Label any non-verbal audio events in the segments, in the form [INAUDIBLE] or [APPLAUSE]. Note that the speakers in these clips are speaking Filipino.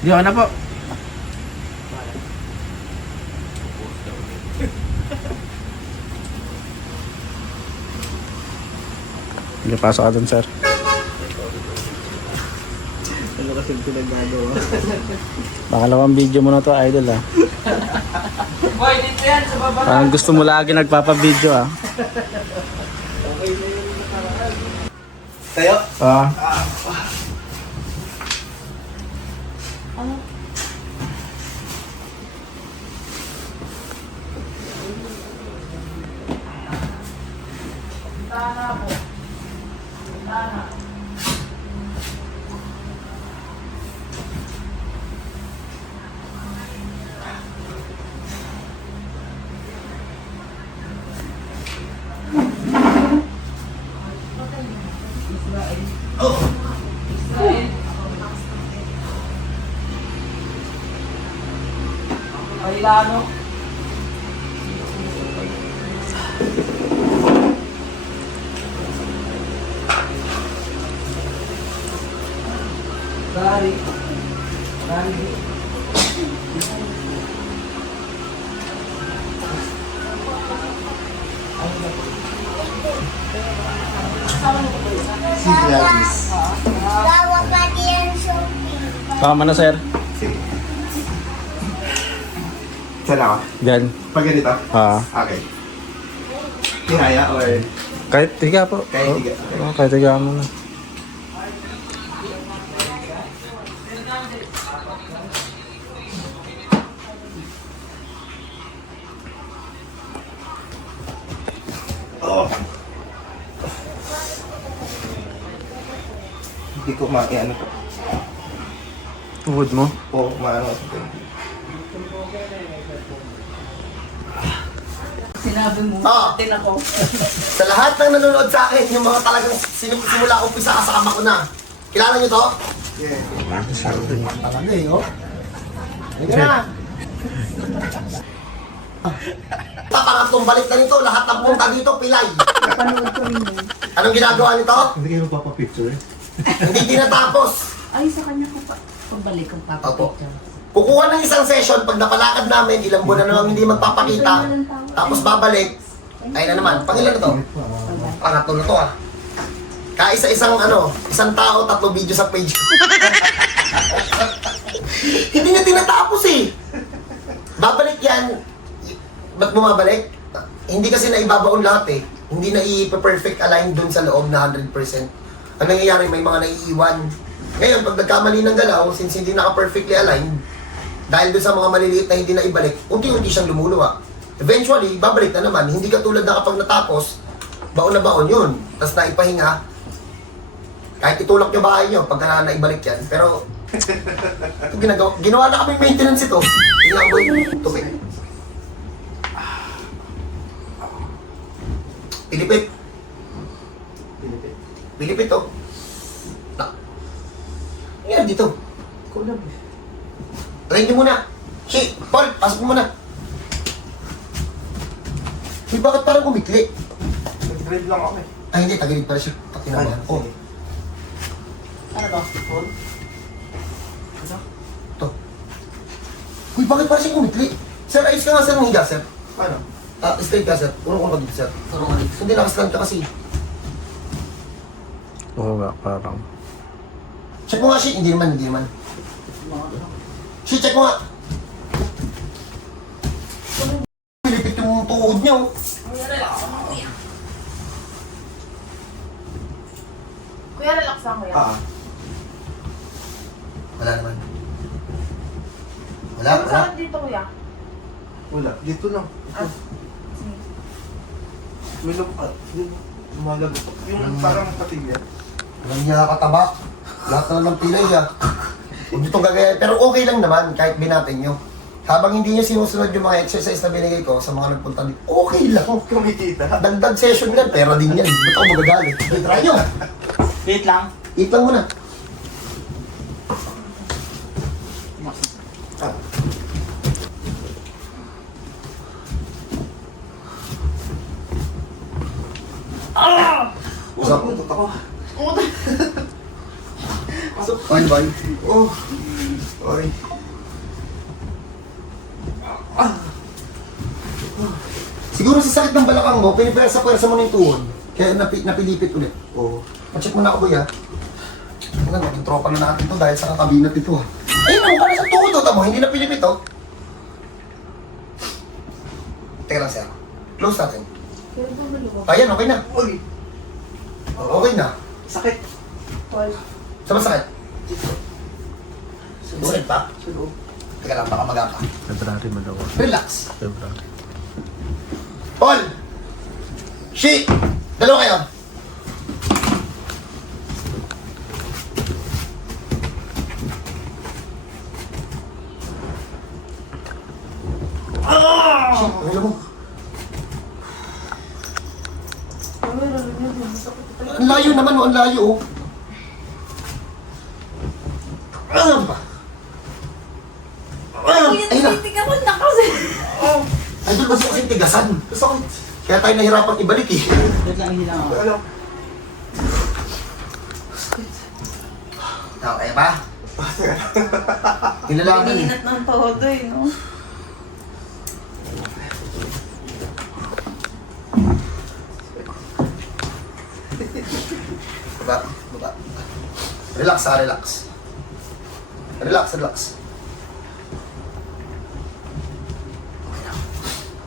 Di ako na po. Hindi, pasok ka dun, sir. Ano kasi pinagagawa? Pangalawang video mo na to, idol, ah. Boy, dito yan sa baba. Parang gusto mo lagi nagpapa-video, ah. Tayo? Ah. Montana po. Montana. Bailano. Si Gladys. Gawa pa diyan shopping. Tama na, sir. Saan ako? Diyan. Pag ganito? Ah. Okay. Tihaya or... Kahit tiga po. Kahit tiga. Oh, kahit tiga mo na. Oh! Hindi ko ma... ano to. Tuhod mo. O, maano ito. Sinabi mo, Ah. tin ako. [LAUGHS] Sa lahat ng nanonood sa akin, yung mga talagang simula umpisa kasama ko na. Kilala niyo to? Yeah. Talaga eh, oh. Halika na. [LAUGHS] Papangatlong balik na nito, lahat ng punta dito, pilay. Panood ko rin yun. Anong ginagawa nito? Hindi kayo magpapapicture eh. Hindi tinatapos. Ay, sa kanya ko pa. Pagbalik ang Opo. papapicture. Kukuha ng isang session, pag napalakad namin, ilang buwan na naman hindi magpapakita, tapos babalik, ay na naman, pangilan na to? Pangatlo na to ah. Kaisa-isang ano, isang tao, tatlo video sa page. [LAUGHS] hindi niya tinatapos eh. Babalik yan. Ba't bumabalik? Hindi kasi na ibabaon lahat eh. Hindi na i-perfect align dun sa loob na 100%. Ang nangyayari, may mga naiiwan. Ngayon, pag nagkamali ng galaw, since hindi naka-perfectly aligned, dahil dun sa mga maliliit na hindi na ibalik, unti-unti siyang lumuluwa. Eventually, babalik na naman. Hindi katulad na kapag natapos, baon na baon yun. Tapos naipahinga, kahit itulak niyo bahay niyo, pagka na naibalik yan. Pero, [LAUGHS] ito ginagawa, ginawa na kami maintenance ito. Ginagawa yung tubig. Pilipit. Pilipit. Pilipit to. Na. Yan dito. Try niyo muna. Si, Paul, pasok mo muna. Uy, bakit parang kumikli? Nag-drive lang ako eh. Ay, hindi, tagilid pala siya. Pakinabahan ko. Ano to? Phone? To. Uy, bakit parang siya kumikli? Sir, ayos ka nga sir ng higa, sir. Ano? Ah, straight ka, sir. Urong ko pa dito, sir. Turungan dito. Hindi nakaslan ka kasi. Oo nga, parang. Check mo nga, shit. Hindi naman, hindi naman. Shit, check mo nga. Pilipit yung tuhod niyo. Kuya, relax lang kuya. Ah, Wala naman. Wala, Ano wala. sakit dito kuya? wala. Dito lang. Ito. Sige. May lumpat. Yung lumalagot. Yung parang patigyan. Walang niya kataba. Lahat na lang pilay niya. Huwag nyo itong gagayahin. Pero okay lang naman kahit binatin nyo. Habang hindi nyo sinusunod yung mga exercise na binigay ko sa mga nagpunta dito, okay lang. Kumikita. Dagdag session yan, pera din yan. Ba't ako magagalit? Try nyo. Wait lang. Eat lang muna. Ako. Fine, boy. Oh. Oy. Siguro sa sakit ng balakang mo, pinipersa-persa mo na yung tuhod. Kaya napi, napilipit ulit. Oo. Pacheck mo na ako, boy, ha? Ano, naging tropa na natin to dahil sa kakabinat ito, ha? Ayun, ako para sa tuhod, oh, tamo, hindi na pilipit, oh. Teka lang, sir. Close natin. Ayan, okay na. Uy! Okay na. Sakit! Sa masakit? Sulit pa? Sunog. Teka lang, baka magapa. February mo daw. Relax. February. Paul! Shi! Dalawa kayo. Shi, ano mo? Ang layo naman, oh, ang layo, oh. Ano ba? Ah, Ayun na. Mo na kasi. Ay, doon kasi kasi tigasan. Sakit. Kaya tayo nahirapan ibalik eh. Wait lang, hindi lang ako. Ano? Okay ba? Nilalaban eh. Inat ng todo eh, no? Baba, baba. Relax ha, relax. Relax, relax.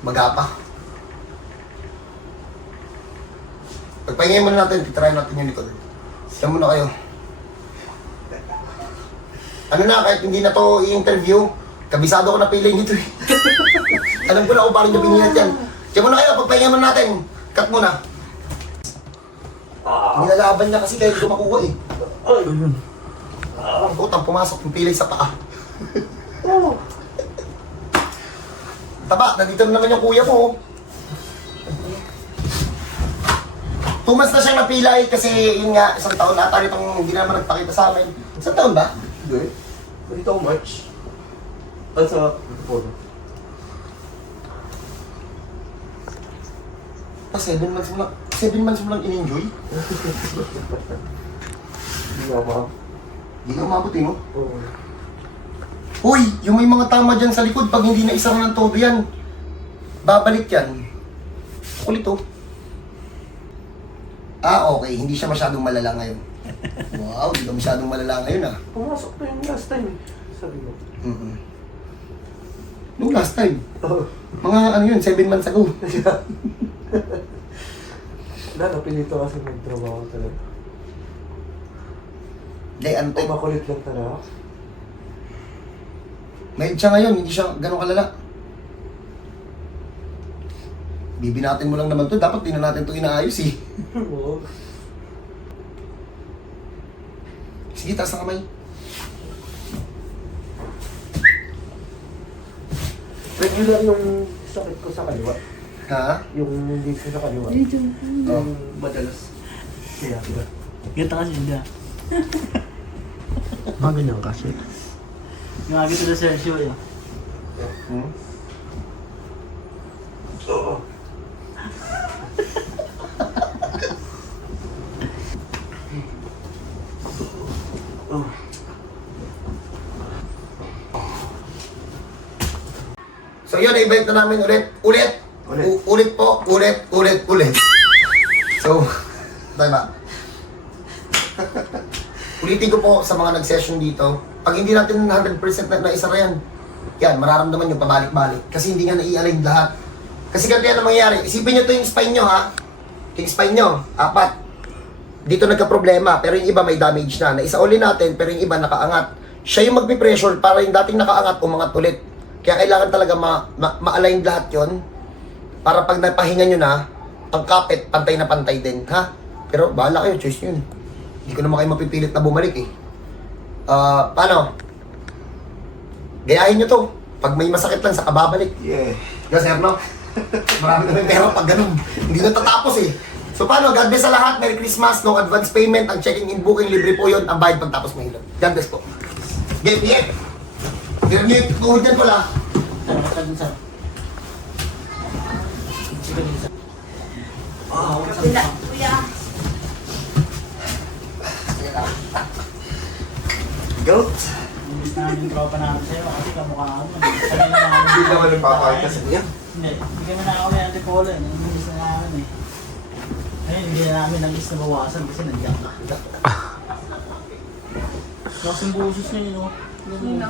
Magapa. Pagpahingay muna natin, titry natin yung likod. Siya muna kayo. Ano na, kahit hindi na to i-interview, kabisado ko na pilay nito eh. [LAUGHS] Alam ko na kung paano niya pinilat yan. Siya muna kayo, pagpahingay muna natin. Cut muna. Nilalaban niya kasi kahit makuha eh. Ayun. Ang utang pumasok yung pilay sa paa. Taba, nandito na naman yung kuya mo. oh. Months na siyang napilay kasi yun nga, isang taon na tayo itong hindi naman nagpakita sa amin. Isang taon ba? Hindi. Dito ako March. At sa... Paul. Ah, seven months mo lang, seven months mo lang in-enjoy? Hindi nga ma. Hindi ka umabot eh, no? Oo. Uy, yung may mga tama dyan sa likod, pag hindi na isang ng todo yan, babalik yan. Kulit oh. Ah, okay. Hindi siya masyadong malala ngayon. [LAUGHS] Wow, hindi ka masyadong malala ngayon ah. Pumasok na yung last time eh. Sabi mo. mm Nung last time, Oo. mga ano yun, seven months ago. [LAUGHS] Wala, napilito kasi magtrabaho talaga. Hindi, ano Ay, tayo, makulit lang talaga. may siya ngayon, hindi siya ganun kalala. Bibinatin mo lang naman to, dapat di na natin to inaayos eh. [LAUGHS] Oo. Sige, taas na kamay. Regular yung sakit ko sa kaliwa. Ha? Yung dito sa kaliwa. Medyo. Oh. Yung madalas. Kaya, diba? Ganda kasi [LAUGHS] Mga ganyan kasi. Yung agad ito sa show eh. Hmm? Oo. Oh. So yun, i-invite na namin ulit. Ulit! Ulit. U- ulit po, ulit, ulit, ulit. So, [LAUGHS] tayo ba? Ulitin ko po sa mga nag-session dito. Pag hindi natin 100% na naisara yan, yan, mararamdaman nyo pabalik-balik. Kasi hindi nga nai-align lahat. Kasi ganito yan ang mangyayari. Isipin nyo to yung spine nyo ha. Yung spine nyo, apat. Dito nagka-problema, pero yung iba may damage na. Naisa uli natin, pero yung iba nakaangat. Siya yung magpi-pressure para yung dating nakaangat, umangat ulit. Kaya kailangan talaga ma- ma- ma-align lahat yon para pag napahinga nyo na, ang kapit, pantay na pantay din, ha? Pero bahala kayo, choice yun. Hindi ko naman kayo mapipilit na bumalik eh. Ah, paano? Gayahin nyo to. Pag may masakit lang, sa kababalik. Yeah. Yes, sir, no? [LAUGHS] Marami kami pera pag ganun. Hindi na tatapos eh. So paano? God bless sa lahat. Merry Christmas. No advance payment. Ang checking in booking. Libre po yun. Ang bayad pagtapos mahilot. God bless po. Game, game. Pero nyo yung tuhod yan pala. Kuya. Goat. Umis na yung tropa namin sa'yo kasi kamukha mo. Hindi naman nagpapakita [LAUGHS] sa inyo? Hindi. Hindi kami nakakawin ng antipolo. Eh. Umis na namin eh. Ayun, hindi namin nag-is na bawasan kasi nandiyan ka. Lakas yung boses niya yun, no? Yun, no?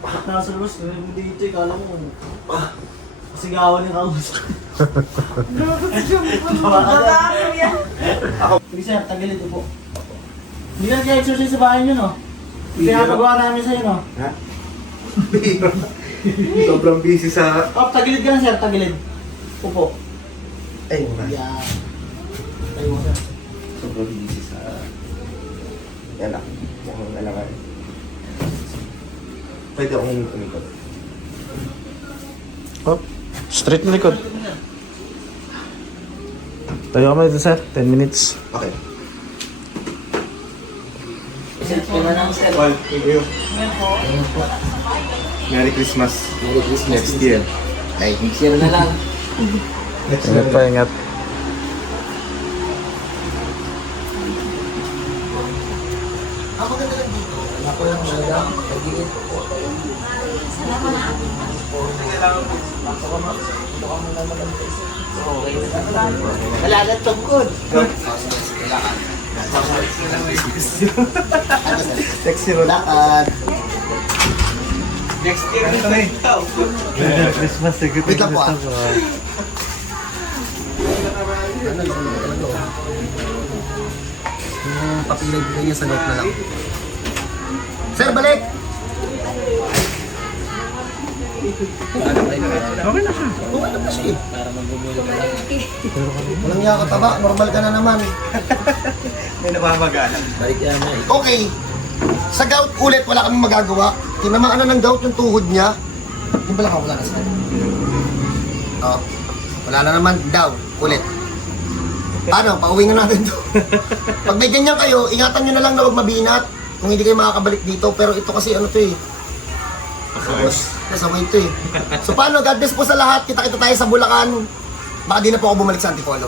At nasa labas, ganun eh, mo dito, ikala mo. Sigawan ni Kaus. Ako. Sige sir, tagalito po. Hindi na kaya exercise sa bahay niyo, no? Pinapagawa namin sa'yo, no? Ha? Sobrang busy sa... Oh, tagilid ka na sir, tagilid. Upo. Ay, wala. Tayo mo sir. Sobrang busy sa... Yan lang. Mukhang alangan. Pwede akong umikot. Oh, straight na likod. Tayo kami dito, sir. 10 minutes. Okay. Kailan lang sir. Well, thank you. Po. Merry Christmas. Merry Christmas. Next year. Ay, Share na lang. Next Ingat pa, ingat. Ang maganda lang dito, ako lang talaga, nagiging Wala na tungkod. Next year lakad. Next year ulit. Christmas, sige. Wait lang po ah. Yung papilay bigay niya sa note na lang. Sir, balik! Okay na siya. Okay na pa siya eh. Walang niya kataba, normal ka na naman. May napamagalan. Okay. Sa gout ulit, wala kaming magagawa. Tinamaan na ng gout yung tuhod niya. Yung pala wala na sila. Oh, wala na naman. Down. Ulit. Ano, pauwi na natin to. Pag may ganyan kayo, ingatan nyo na lang na huwag mabinat. Kung hindi kayo makakabalik dito. Pero ito kasi ano to eh. Tapos, kasama ito eh. So paano, God bless po sa lahat. Kita-kita tayo sa Bulacan. Baka di na po ako bumalik sa Antipolo.